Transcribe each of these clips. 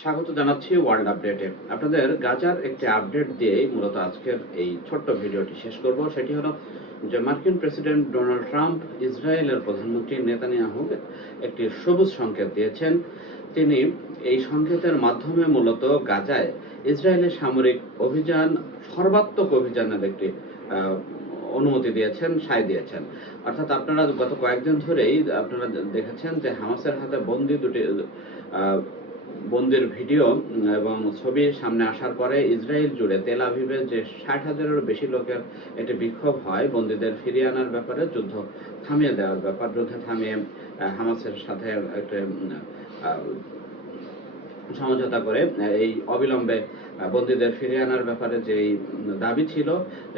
স্বাগত জানাচ্ছি ওয়ার্ল্ড আপডেটে আপনাদের গাজার একটি আপডেট দিয়ে মূলত আজকের এই ছোট্ট ভিডিওটি শেষ করব। সেটি হলো যে মার্কিন প্রেসিডেন্ট ডোনাল্ড ট্রাম্প ইসরায়েলের প্রধানমন্ত্রী নেতানিয়াহুকে একটি সবুজ সংকেত দিয়েছেন। তিনি এই সংকেতের মাধ্যমে মূলত গাজায় ইসরায়েলের সামরিক অভিযান, সর্বাত্মক অভিযানের একটি অনুমতি দিয়েছেন, সায় দিয়েছেন। অর্থাৎ আপনারা গত কয়েকদিন ধরেই আপনারা দেখেছেন যে হামাসের হাতে বন্দি দুটি বন্দির ভিডিও এবং ছবি সামনে আসার পরে ইসরায়েল জুড়ে তেল আভিভে যে ষাট হাজারের বেশি লোকের একটি বিক্ষোভ হয়, বন্দীদের ফিরিয়ে আনার ব্যাপারে, যুদ্ধ থামিয়ে দেওয়ার ব্যাপার, যুদ্ধ থামিয়ে হামাসের সাথে একটা সমঝোতা করে এই অবিলম্বে বন্দীদের ফিরিয়ে আনার ব্যাপারে যেই দাবি ছিল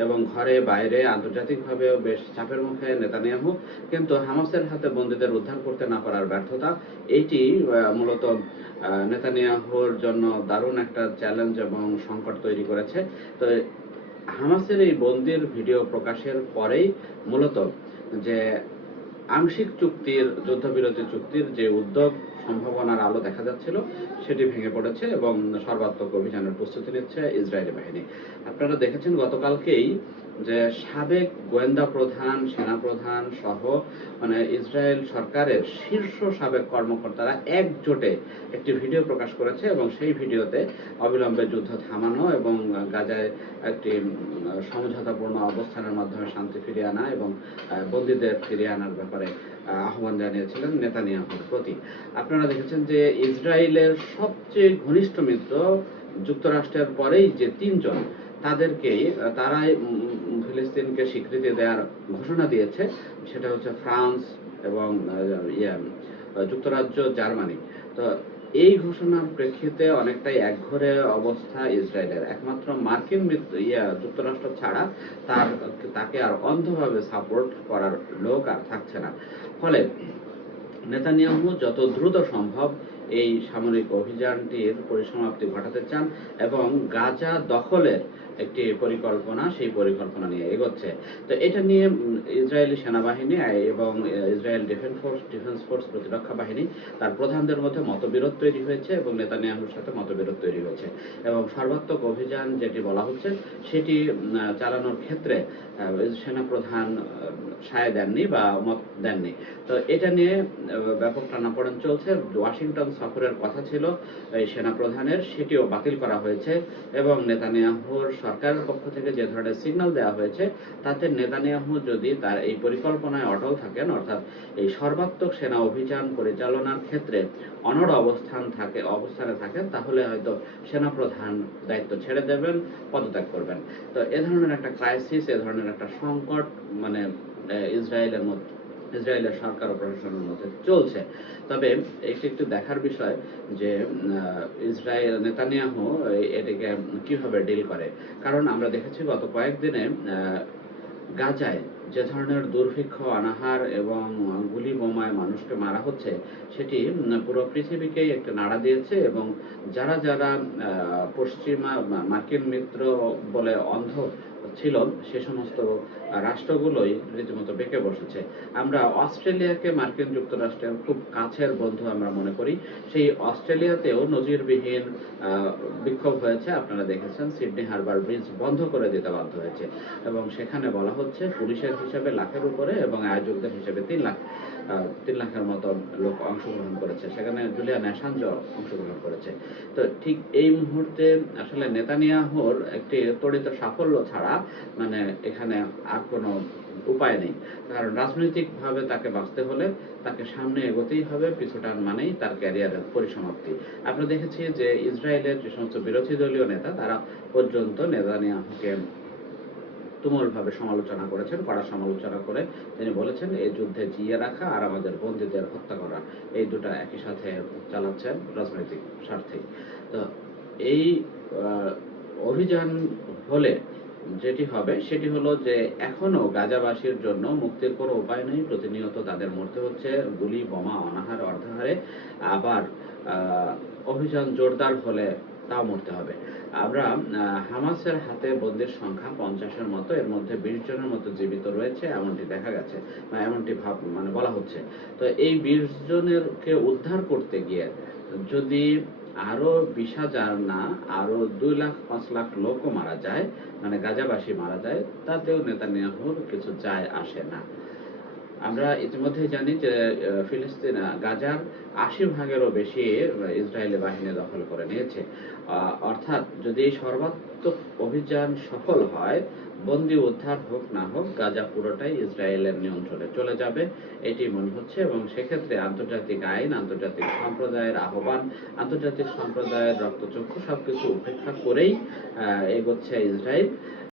এবং ঘরে বাইরে আন্তর্জাতিকভাবে বেশ চাপের মুখে নেতানিয়াহু, কিন্তু হামাসের হাতে বন্দীদের উদ্ধার করতে না পারার ব্যর্থতা, এইটি মূলত নেতানিয়াহুর জন্য দারুণ একটা চ্যালেঞ্জ এবং সংকট তৈরি করেছে। তো হামাসের এই বন্দির ভিডিও প্রকাশের পরেই মূলত যে আংশিক চুক্তির, যুদ্ধবিরতি চুক্তির যে উদ্যোগ সম্ভাবনার আলো দেখা যাচ্ছিল, সেটি ভেঙে পড়েছে এবং সর্বাত্মক অভিযানের প্রস্তুতি নিচ্ছে ইসরায়েলি বাহিনী। আপনারা দেখেছেন গতকালকেই যে সাবেক গোয়েন্দা প্রধান সেনা প্রধান সহ মানে ইসরায়েল সরকারের শীর্ষ সাবেক কর্মকর্তারা একজোটে একটি ভিডিও প্রকাশ করেছে এবং সেই ভিডিওতে অবিলম্বে যুদ্ধ থামানো এবং গাজায় একটি সমঝোতাপূর্ণ অবস্থানের মাধ্যমে শান্তি ফিরিয়ে আনা এবং বন্দীদের ফিরিয়ে আনার ব্যাপারে আহ্বান জানিয়েছিলেন নেতানিয়াহুর প্রতি। আপনারা দেখেছেন যে ইসরায়েলের সবচেয়ে ঘনিষ্ঠ মিত্র যুক্তরাষ্ট্রের পরেই যে তিনজন তাদেরকেই তারাই ফিলিস্তিনকে স্বীকৃতি দেওয়ার ঘোষণা দিয়েছে। সেটা হচ্ছে ফ্রান্স এবং ইয়ে যুক্তরাজ্য, জার্মানি। তো এই ঘোষণার প্রেক্ষিতে অনেকটাই একঘরে অবস্থা ইসরায়েলের। একমাত্র মার্কিন ইয়া, যুক্তরাষ্ট্র ছাড়া তার তাকে আর অন্ধভাবে সাপোর্ট করার লোক আর থাকছে না। ফলে নেতানিয়াহু যত দ্রুত সম্ভব এই সামরিক অভিযানটির পরিসমাপ্তি ঘটাতে চান এবং গাজা দখলের একটি পরিকল্পনা সেই পরিকল্পনা নিয়ে এগোচ্ছে। তো এটা নিয়ে ইসরায়েলি সেনাবাহিনী এবং Israel defence force defence force প্রতিরক্ষা বাহিনী তার প্রধানদের মধ্যে মতবিরোধ তৈরি হয়েছে এবং নেতানিয়াহুর সাথে মতবিরোধ তৈরি হয়েছে। এবং সর্বাত্মক অভিযান যেটি বলা হচ্ছে সেটি চালানোর ক্ষেত্রে আহ, সেনা প্রধান আহ, সায় দেননি বা মত দেননি। তো এটা নিয়ে ব্যাপক টানাপোড়েন চলছে। ওয়াশিংটন সফরের কথা ছিল, এই সেনা প্রধানের সেটিও বাতিল করা হয়েছে এবং নেতানিয়াহুর সরকারের পক্ষ থেকে যে ধরনের সিগন্যাল দেওয়া হয়েছে, তাতে নেতানিয়াহু যদি তার এই পরিকল্পনায় অটল থাকেন, অর্থাৎ এই সর্বাত্মক সেনা অভিযান পরিচালনার ক্ষেত্রে অনড় অবস্থান থাকে, অবস্থানে থাকেন, তাহলে হয়তো সেনা প্রধান দায়িত্ব ছেড়ে দেবেন, পদত্যাগ করবেন। তো এ ধরনের একটা ক্রাইসিস এ ধরনের একটা সংকট মানে ইসরায়েলের মধ্যে ইসরায়েলের সরকার ও প্রশাসনের মধ্যে চলছে। তবে একটি একটু দেখার বিষয় যে ইসরায়েল নেতানিয়াহু এটিকে কীভাবে ডিল করে? কারণ আমরা দেখেছি গত কয়েকদিনে গাজায় যে ধরনের দুর্ভিক্ষ, অনাহার এবং গুলি বোমায় মানুষকে মারা হচ্ছে, সেটি পুরো পৃথিবীকেই একটা নাড়া দিয়েছে এবং যারা যারা পশ্চিমা মার্কিন মিত্র বলে অন্ধ ছিল, সে সমস্ত রাষ্ট্রগুলোই রীতিমতো বেঁকে বসেছে। আমরা অস্ট্রেলিয়াকে মার্কিন যুক্তরাষ্ট্রের খুব কাছের বন্ধু আমরা মনে করি। সেই অস্ট্রেলিয়াতেও নজিরবিহীন বিক্ষোভ হয়েছে। আপনারা দেখেছেন, সিডনি হারবার ব্রিজ বন্ধ করে দিতে বাধ্য হয়েছে। এবং সেখানে বলা হচ্ছে, পুলিশের হিসাবে লাখের উপরে এবং আয়োজকদের হিসেবে তিন লাখ তিন লাখের মতো লোক অংশগ্রহণ করেছে। সেখানে জুলিয়া ন্যাসাঞ্জ অংশগ্রহণ করেছে। তো ঠিক এই মুহূর্তে আসলে নেতানিয়াহুর একটি তড়িৎ সাফল্য ছাড়া মানে এখানে আর কোনো উপায় নেই। কারণ রাজনৈতিকভাবে তাকে বাঁচতে হলে তাকে সামনে এগোতেই হবে, পিছুটান মানেই তার ক্যারিয়ারের পরিসমাপ্তি। আমরা দেখেছি যে ইসরায়েলের যে সমস্ত বিরোধী দলীয় নেতা, তারা পর্যন্ত নেতানিয়াহুকে তুমুলভাবে সমালোচনা করেছেন, কড়া সমালোচনা করে তিনি বলেছেন, এই যুদ্ধে জিয়ে রাখা আর আমাদের বন্দীদের হত্যা করা, এই দুটো একই সাথে চালাচ্ছেন রাজনৈতিক স্বার্থে তো এই অভিযান হলে যেটি হবে সেটি হলো যে এখনও গাজাবাসীর জন্য মুক্তির কোনো উপায় নেই। প্রতিনিয়ত তাদের মরতে হচ্ছে, গুলি, বোমা, অনাহার, অর্ধাহারে। আবার অভিযান জোরদার হলে তাও মরতে হবে। আমরা হামাসের হাতে বন্দির সংখ্যা পঞ্চাশের মতো, এর মধ্যে বিশ জনের মতো জীবিত রয়েছে এমনটি দেখা গেছে, বা এমনটি ভাব মানে বলা হচ্ছে। তো এই বিশ জনেরকে উদ্ধার করতে গিয়ে যদি আরও বিশ হাজার না, আরও দুই লাখ, পাঁচ লাখ লোকও মারা যায় মানে গাজাবাসী মারা যায়, তাতেও নেতানিয়াহুর কিছু যায় আসে না। আমরা ইতিমধ্যে জানি যে ফিলিস্তিন গাজার আশি ভাগেরও বেশি ইসরায়েলি বাহিনী দখল করে নিয়েছে। অর্থাৎ যদি সর্বাত্মক অভিযান সফল হয়, বন্দি উদ্ধার হোক না হোক, গাজা পুরোটাই ইসরায়েলের নিয়ন্ত্রণে চলে যাবে। এটি মনে হচ্ছে এবং সেক্ষেত্রে আন্তর্জাতিক আইন, আন্তর্জাতিক সম্প্রদায়ের আহ্বান, আন্তর্জাতিক সম্প্রদায়ের রক্তচক্ষু সবকিছু উপেক্ষা করেই এগোচ্ছে ইসরায়েল।